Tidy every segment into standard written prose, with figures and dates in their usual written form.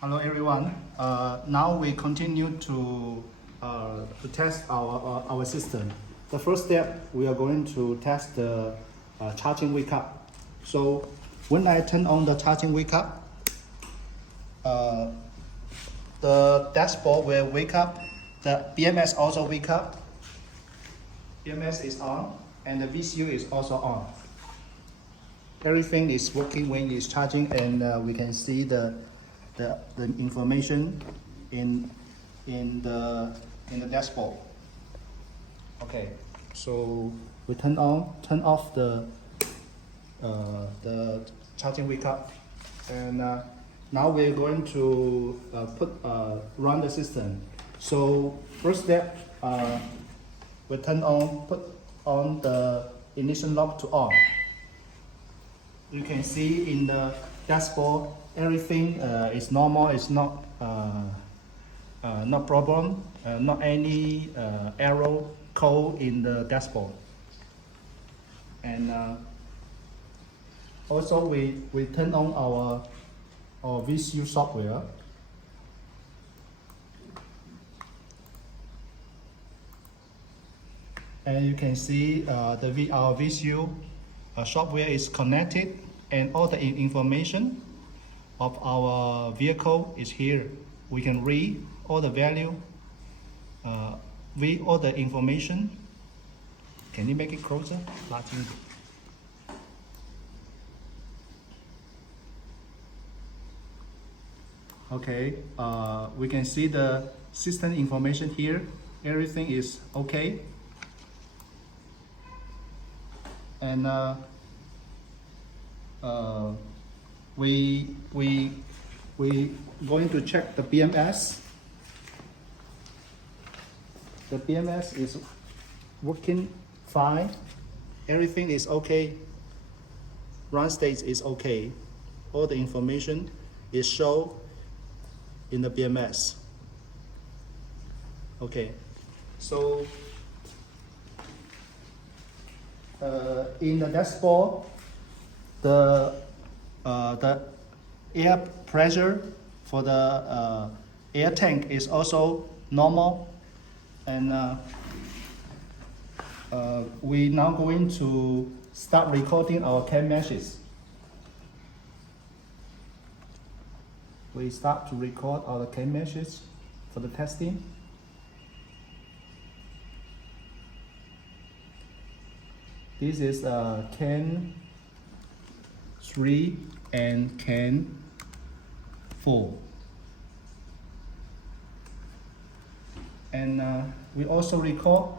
Hello everyone. Now we continue to test our system. The first step, we are going to test the charging wake up. So when I turn on the charging wake up, the dashboard will wake up. The BMS also wake up. BMS is on, and the VCU is also on. Everything is working when it's charging, and we can see the information in the dashboard. Okay, so we turn off the charging wake up, and now we're going to run the system. So first step, we put on the ignition lock to on. You can see in the dashboard everything is normal. It's not problem, not any error code in the dashboard. And also we turn on our VCU software. And you can see our VCU software is connected, and all the information of our vehicle is here. We can read all the value, read all the information. Can you make it closer? Okay, we can see the system information here. Everything is okay. And we going to check the BMS. The BMS is working fine. Everything is okay. Run state is okay. All the information is shown in the BMS. Okay, so in the dashboard, the air pressure for the air tank is also normal, and we now going to start recording our cam meshes. We start to record our cam meshes for the testing. This is CAN 3 and CAN 4. And we also record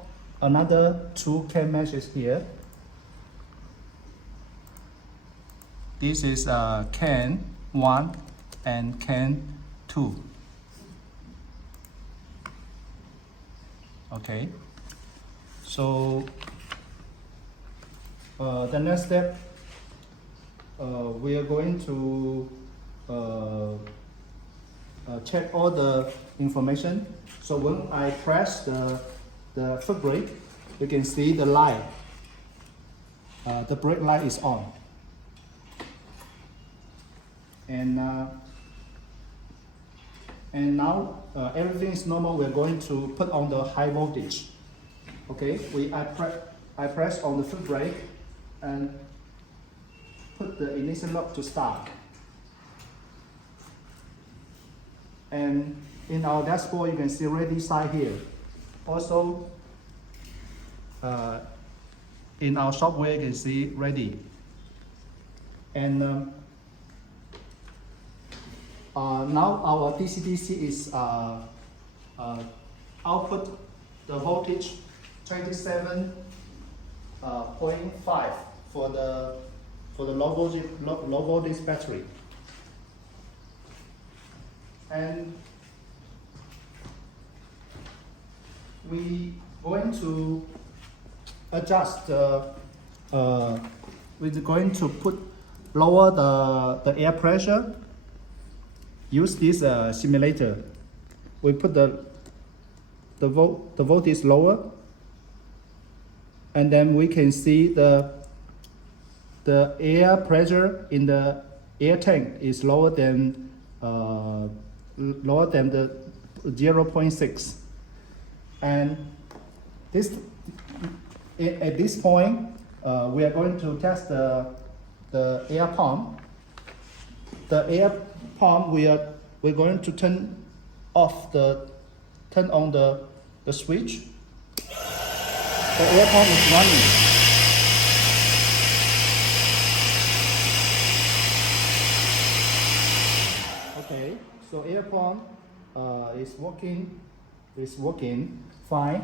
another 2 CAN meshes here. This is CAN 1 and CAN 2. Okay, so the next step, we are going to check all the information. So when I press the foot brake, you can see the light. The brake light is on. And now everything is normal. We're going to put on the high voltage. Okay, I press on the foot brake and put the ignition lock to start. And in our dashboard, you can see ready sign here. Also, in our software, you can see ready. And now our DC-DC is output the voltage 27.5 for the low voltage battery. And we going to adjust we're going to lower the air pressure. Use this simulator. We put the voltage lower, and then we can see the air pressure in the air tank is lower than lower than the 0.6. And this, at this point, we are going to test the air pump. The air pump, we're going to turn on the switch. The air pump is running. Okay, so air pump is working fine.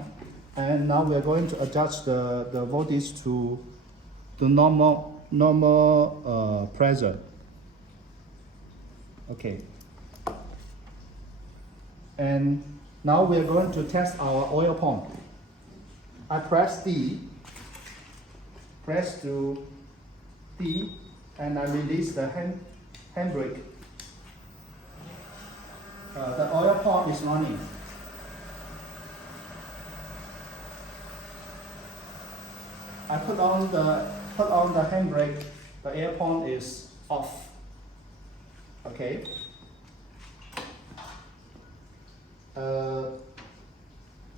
And now we are going to adjust the voltage to normal pressure. Okay. And now we are going to test our oil pump. I press D, press to D, and I release the handbrake. The oil pump is running. I put on the handbrake. The air pump is off. Okay.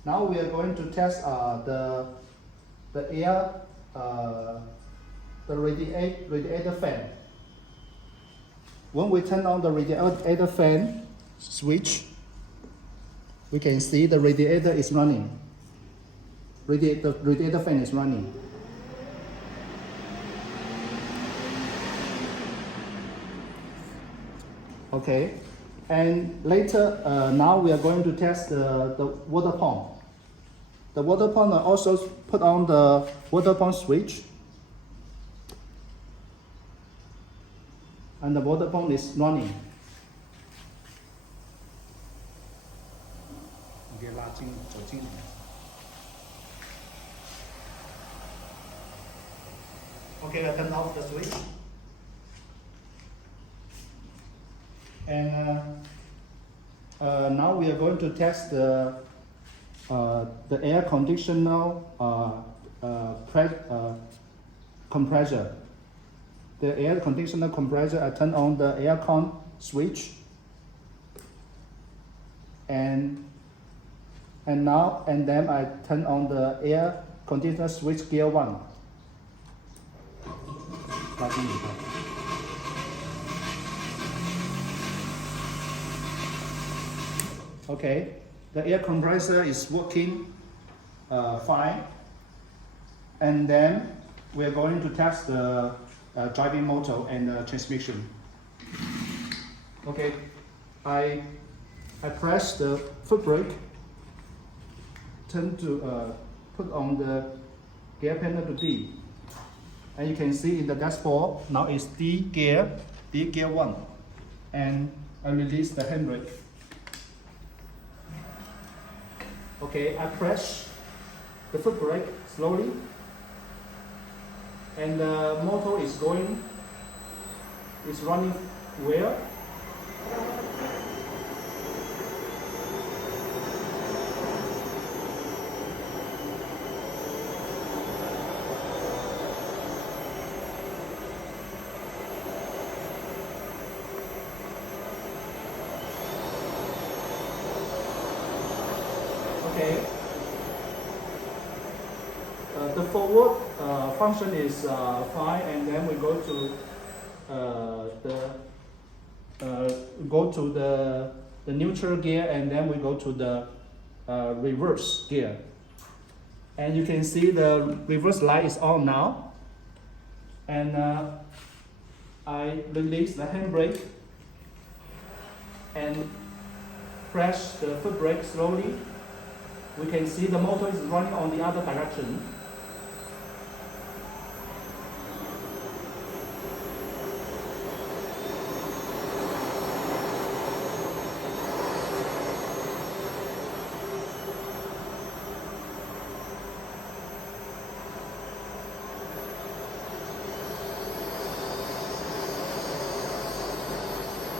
Now we are going to test the air, the radiator fan. When we turn on the radiator fan switch, we can see the radiator is running. The radiator fan is running. Okay, and later, now we are going to test the water pump. The water pump, I also put on the water pump switch. And the water pump is running. Okay, I turn off the switch. And now we are going to test the air conditioner compressor. The air conditioner compressor, I turn on the aircon switch. And then I turn on the air conditioner switch gear 1. Okay, the air compressor is working fine. And then we are going to test the driving motor and transmission. Okay, I press the foot brake, turn to put on the gear panel to D. And you can see in the dashboard, now it's D gear 1. And I release the handbrake. Okay, I press the foot brake slowly, and the motor is running well. Okay. The forward function is fine, and then we go to the neutral gear, and then we go to the reverse gear. And you can see the reverse light is on now. And I release the handbrake and press the foot brake slowly. We can see the motor is running on the other direction.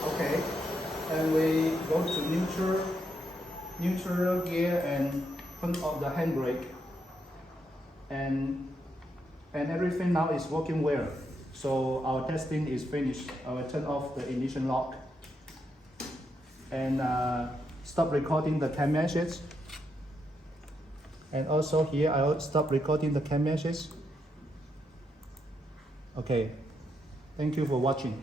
Okay, and we go to neutral gear and put on the handbrake, and everything now is working well. So our testing is finished. I will turn off the ignition lock. and stop recording the cam message. And also here I'll stop recording the cam message. Okay, thank you for watching.